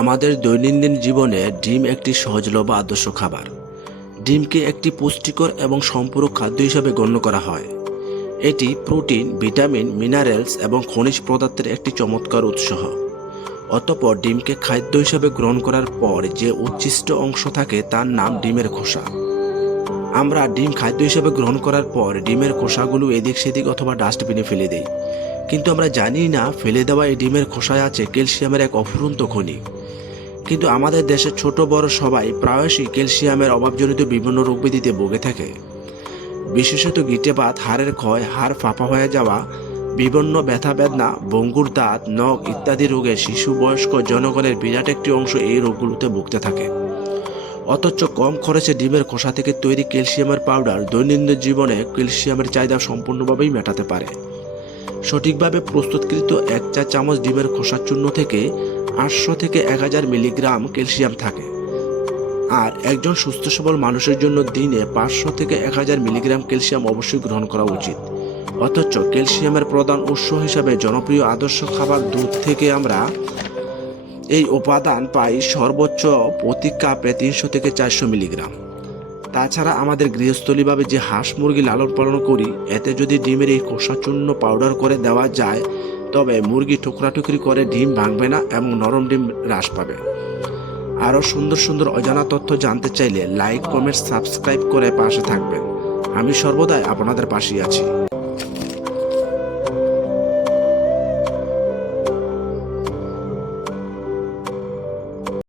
আমাদের দৈনন্দিন জীবনে ডিম একটি সহজলভ্য আদর্শ খাবার। ডিমকে একটি পুষ্টিকর এবং সম্পূরক খাদ্য হিসাবে গণ্য করা হয়। এটি প্রোটিন, ভিটামিন, মিনারেলস এবং খনিজ পদার্থের একটি চমৎকার উৎস। অতঃপর ডিমকে খাদ্য হিসাবে গ্রহণ করার পর যে উচ্ছিষ্ট অংশ থাকে তার নাম ডিমের খোসা। আমরা ডিম খাদ্য হিসাবে গ্রহণ করার পর ডিমের খোসাগুলো এদিক সেদিক অথবা ডাস্টবিনে ফেলে দিই, কিন্তু আমরা জানি না ফেলে দেওয়া এই ডিমের খোসায় আছে ক্যালসিয়ামের এক অফুরন্ত খনি। কিন্তু আমাদের দেশে ছোট বড় সবাই প্রায়শই ক্যালসিয়ামের অভাবজনিত বিভিন্ন রোগব্যাধিতে ভুগে থাকে। বিশেষত গিটেবাত, হাড়ের ক্ষয়, হাড় ফাঁপা হয়ে যাওয়া, বিভিন্ন ব্যথা বেদনা, ভঙ্গুর দাঁত, নখ ইত্যাদি রোগে শিশু বয়স্ক জনগণের বিরাট একটি অংশ এই রোগগুলোতে ভুগতে থাকে। অথচ কম খরচে ডিমের খোসা থেকে তৈরি ক্যালসিয়ামের পাউডার দৈনন্দিন জীবনে ক্যালসিয়ামের চাহিদা সম্পূর্ণভাবেই মেটাতে পারে। সঠিকভাবে প্রস্তুতকৃত 1 চা চামচ ডিমের খোসা চূর্ণ থেকে 800 থেকে 1000 মিলিগ্রাম ক্যালসিয়াম থাকে। আর একজন সুস্থ সবল মানুষের জন্য দিনে 500 থেকে 1000 মিলিগ্রাম ক্যালসিয়াম অবশ্যই গ্রহণ করা উচিত। অথচ ক্যালসিয়ামের প্রধান উৎস হিসাবে জনপ্রিয় আদর্শ খাবার দুধ থেকে আমরা এই উপাদান পাই সর্বোচ্চ প্রতি কাপে 300 থেকে 400 মিলিগ্রাম। তাছাড়া আমাদের গৃহস্থলীভাবে যে হাঁস মুরগি লালন পালন করি, এতে যদি ডিমের এই খোসা চূর্ণ পাউডার করে দেওয়া যায়, তবে মুরগি টুকরাটুকরি করে ডিম ভাঙবে না এবং নরম ডিম হ্রাস পাবে। আরও সুন্দর সুন্দর অজানা তথ্য জানতে চাইলে লাইক, কমেন্ট, সাবস্ক্রাইব করে পাশে থাকবেন। আমি সর্বদাই আপনাদের পাশেই আছি।